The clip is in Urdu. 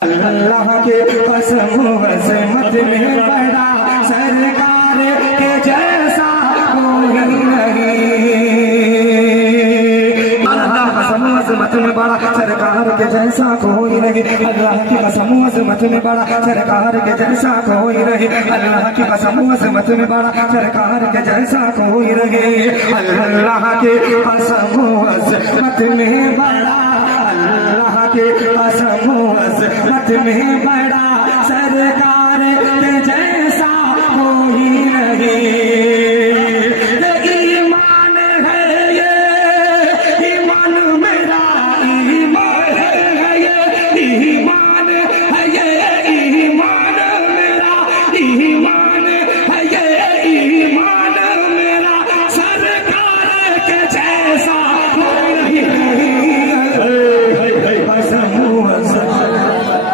اللہ کے قسم و عظمت میں بڑا سرکار کے جیسا کوئی نہیں۔ اللہ قسم و عظمت میں بڑا سرکار کے جیسا کوئی نہیں۔ اللہ کی قسم و عظمت میں بڑا سرکار کے جیسا کوئی نہیں۔ اللہ کی قسم و عظمت میں بڑا سرکار کے جیسا کوئی نہیں۔ اللہ کی قسم و عظمت میں بڑا، اللہ کی قسم و عظمت میں بڑا سرکار کے